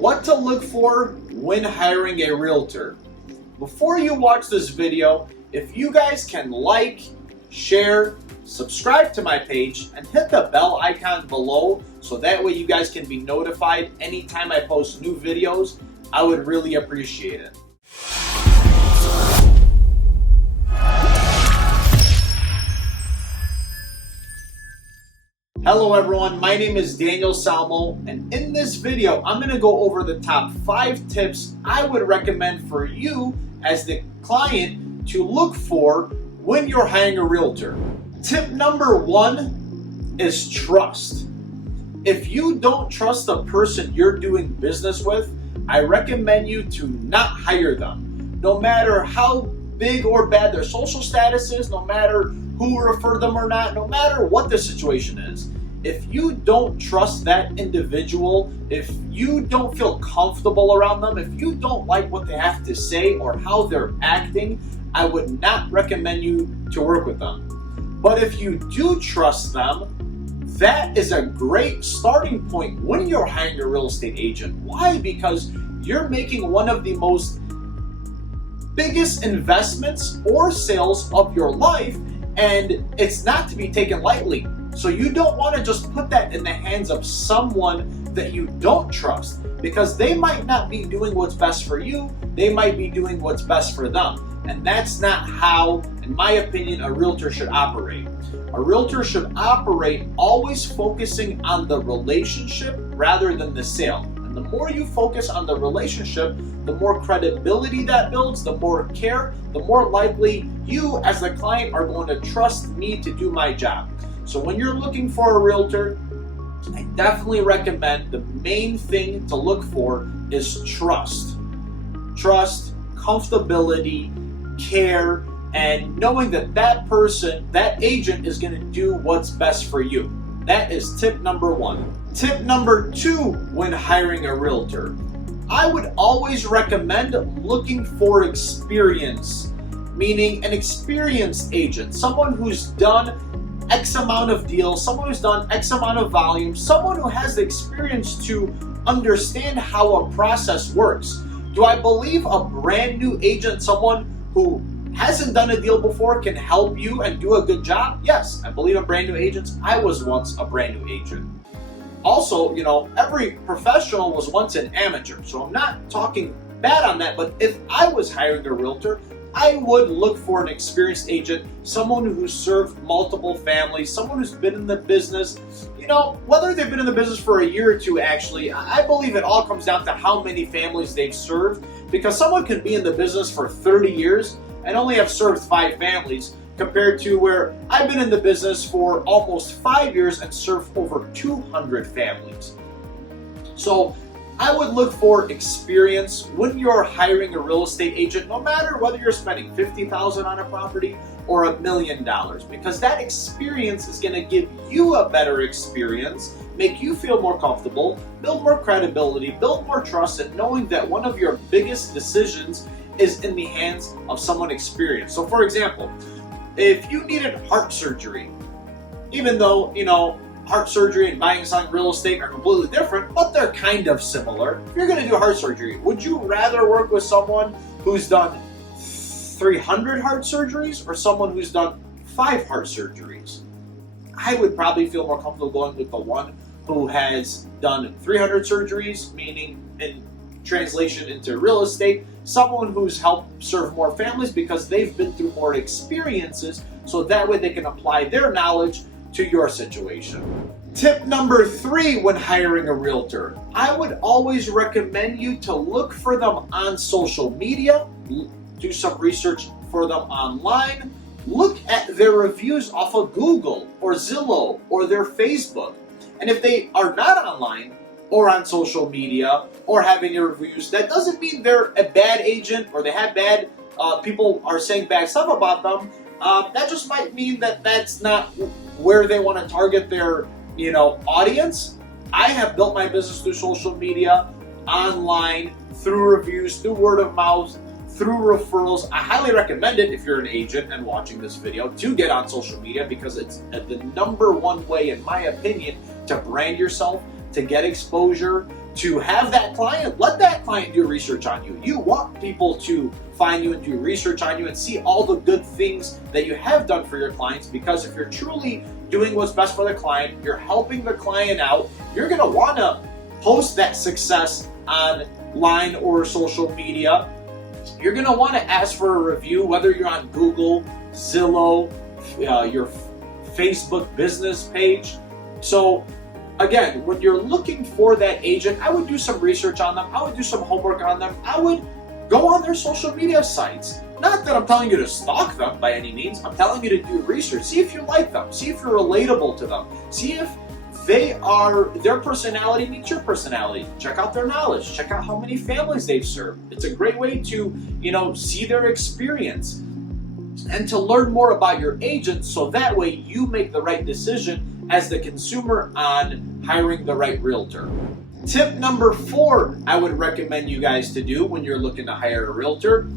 What to look for when hiring a realtor. Before you watch this video, if you guys can like, share, subscribe to my page, and hit the bell icon below so that way you guys can be notified anytime I post new videos, I would really appreciate it. Hello everyone, my name is Daniel Salmo, and in this video I'm going to go over the top 5 tips I would recommend for you as the client to look for when you're hiring a realtor. Tip number 1 is trust. If you don't trust the person you're doing business with, I recommend you to not hire them. No matter how big or bad their social status is, no matter who referred them or not, no matter what the situation is, if you don't trust that individual, if you don't feel comfortable around them, if you don't like what they have to say or how they're acting, I would not recommend you to work with them. But if you do trust them, that is a great starting point when you're hiring a real estate agent. Why? Because you're making one of the most biggest investments or sales of your life, and it's not to be taken lightly. So you don't want to just put that in the hands of someone that you don't trust, because they might not be doing what's best for you, they might be doing what's best for them. And that's not how, in my opinion, a realtor should operate. A realtor should operate always focusing on the relationship rather than the sale. And the more you focus on the relationship, the more credibility that builds, the more care, the more likely you as the client are going to trust me to do my job. So when you're looking for a realtor, I definitely recommend the main thing to look for is trust. Trust, comfortability, care, and knowing that that person, that agent is going to do what's best for you. That is tip number 1. Tip number 2 when hiring a realtor. I would always recommend looking for experience, meaning an experienced agent, someone who's done X amount of deals, someone who's done X amount of volume, someone who has the experience to understand how a process works. Do I believe a brand new agent, someone who hasn't done a deal before, can help you and do a good job? Yes, I believe in brand new agents. I was once a brand new agent. Also, every professional was once an amateur, so I'm not talking bad on that, but if I was hiring a realtor, I would look for an experienced agent, someone who's served multiple families, someone who's been in the business, whether they've been in the business for a year or two, actually, I believe it all comes down to how many families they've served, because someone can be in the business for 30 years and only have served 5 families, compared to where I've been in the business for almost 5 years and served over 200 families. So I would look for experience when you're hiring a real estate agent, no matter whether you're spending $50,000 on a property or $1 million, because that experience is going to give you a better experience, make you feel more comfortable, build more credibility, build more trust, and knowing that one of your biggest decisions is in the hands of someone experienced. So for example, if you needed heart surgery, even though, heart surgery and buying and selling real estate are completely different, but they're kind of similar. If you're going to do heart surgery, would you rather work with someone who's done 300 heart surgeries or someone who's done 5 heart surgeries? I would probably feel more comfortable going with the one who has done 300 surgeries, meaning in translation into real estate, someone who's helped serve more families because they've been through more experiences, so that way they can apply their knowledge to your situation. Tip number 3 when hiring a realtor. I would always recommend you to look for them on social media, do some research for them online, look at their reviews off of Google or Zillow or their Facebook. And if they are not online or on social media or have any reviews, that doesn't mean they're a bad agent or they have bad, people are saying bad stuff about them. That just might mean that that's not where they want to target their, audience. I have built my business through social media, online, through reviews, through word of mouth, through referrals. I highly recommend it if you're an agent and watching this video to get on social media, because it's the number one way, in my opinion, to brand yourself, to get exposure, to have that client, let that client do research on you. You want people to find you and do research on you and see all the good things that you have done for your clients, because if you're truly doing what's best for the client, you're helping the client out, you're going to want to post that success online or social media. You're going to want to ask for a review, whether you're on Google, Zillow, your Facebook business page. So again, when you're looking for that agent, I would do some research on them. I would do some homework on them. I would go on their social media sites. Not that I'm telling you to stalk them by any means. I'm telling you to do research. See if you like them. See if you're relatable to them. See if their personality meets your personality. Check out their knowledge. Check out how many families they've served. It's a great way to, see their experience and to learn more about your agent, so that way you make the right decision as the consumer on hiring the right realtor. Tip number 4 I would recommend you guys to do when you're looking to hire a realtor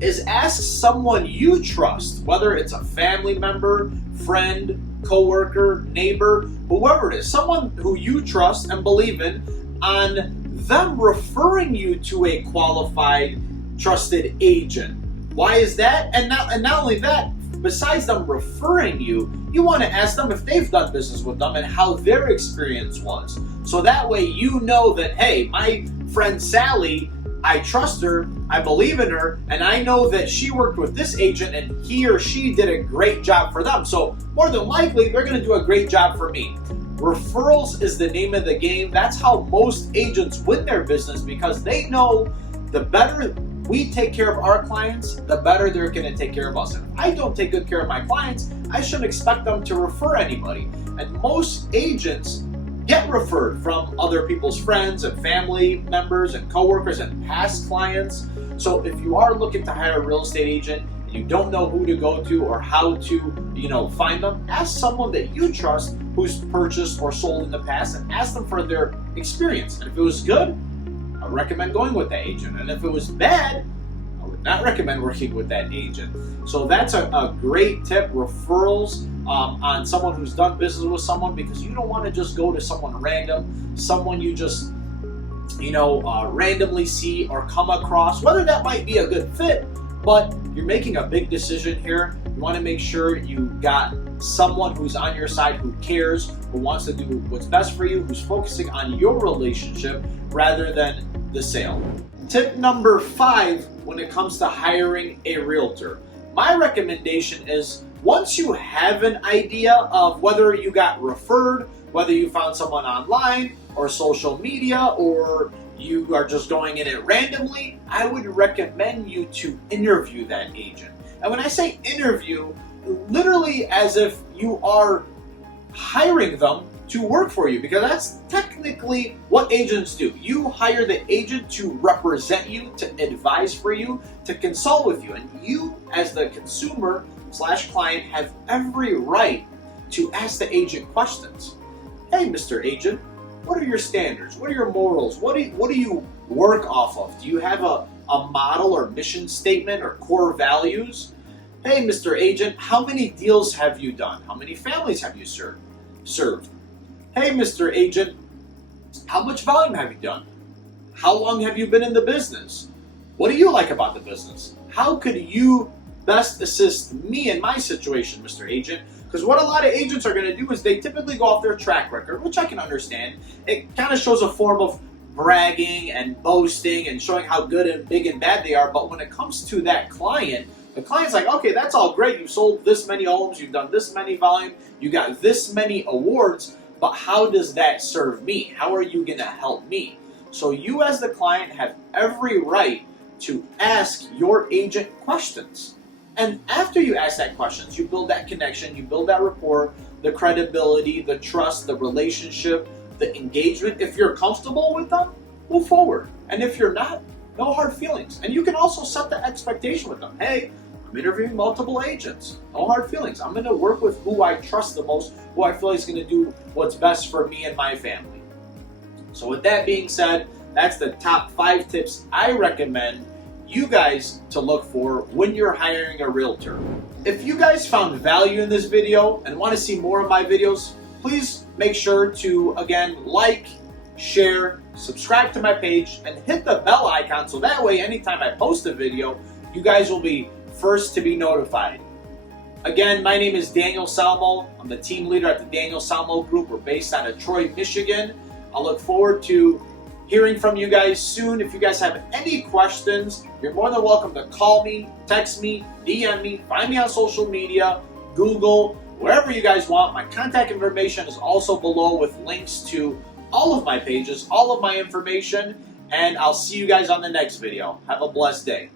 is ask someone you trust, whether it's a family member, friend, coworker, neighbor, whoever it is, someone who you trust and believe in, on them referring you to a qualified, trusted agent. Why is that? And not only that, besides them referring you, you want to ask them if they've done business with them and how their experience was. So that way you know that, hey, my friend Sally, I trust her, I believe in her, and I know that she worked with this agent and he or she did a great job for them. So more than likely, they're going to do a great job for me. Referrals is the name of the game. That's how most agents win their business, because they know the better we take care of our clients, the better they're going to take care of us. And if I don't take good care of my clients, I shouldn't expect them to refer anybody. And most agents get referred from other people's friends and family members and coworkers and past clients. So if you are looking to hire a real estate agent and you don't know who to go to or how to, find them, ask someone that you trust who's purchased or sold in the past, and ask them for their experience. And if it was good, I would recommend going with that agent. And if it was bad, I would not recommend working with that agent. So that's a great tip, referrals on someone who's done business with someone, because you don't want to just go to someone random, someone you just, randomly see or come across, whether that might be a good fit, but you're making a big decision here. You want to make sure you got someone who's on your side, who cares, who wants to do what's best for you, who's focusing on your relationship rather than the sale. Tip number 5 when it comes to hiring a realtor. My recommendation is, once you have an idea of whether you got referred, whether you found someone online or social media, or you are just going in it randomly, I would recommend you to interview that agent. And when I say interview, literally as if you are hiring them to work for you, because that's technically what agents do. You hire the agent to represent you, to advise for you, to consult with you. And you, as the consumer / client, have every right to ask the agent questions. Hey, Mr. Agent, what are your standards? What are your morals? What do you work off of? Do you have a model or mission statement or core values? Hey, Mr. Agent, how many deals have you done? How many families have you served? Hey, Mr. Agent, how much volume have you done? How long have you been in the business? What do you like about the business? How could you best assist me in my situation, Mr. Agent? Because what a lot of agents are going to do is they typically go off their track record, which I can understand. It kind of shows a form of bragging and boasting and showing how good and big and bad they are. But when it comes to that client, the client's like, okay, that's all great. You sold this many homes, you've done this many volume, you got this many awards, but how does that serve me? How are you going to help me? So you as the client have every right to ask your agent questions. And after you ask that questions, you build that connection, you build that rapport, the credibility, the trust, the relationship, the engagement. If you're comfortable with them, move forward. And if you're not, no hard feelings. And you can also set the expectation with them. Hey, I'm interviewing multiple agents. No hard feelings. I'm going to work with who I trust the most, who I feel is going to do what's best for me and my family. So with that being said, that's the top 5 tips I recommend you guys to look for when you're hiring a realtor. If you guys found value in this video and want to see more of my videos, please make sure to, again, like, share, subscribe to my page, and hit the bell icon so that way anytime I post a video, you guys will be first to be notified. Again, my name is Daniel Salmo. I'm the team leader at the Daniel Salmo Group. We're based out of Detroit, Michigan. I look forward to hearing from you guys soon. If you guys have any questions, you're more than welcome to call me, text me, DM me, find me on social media, Google, wherever you guys want. My contact information is also below with links to all of my pages, all of my information, and I'll see you guys on the next video. Have a blessed day.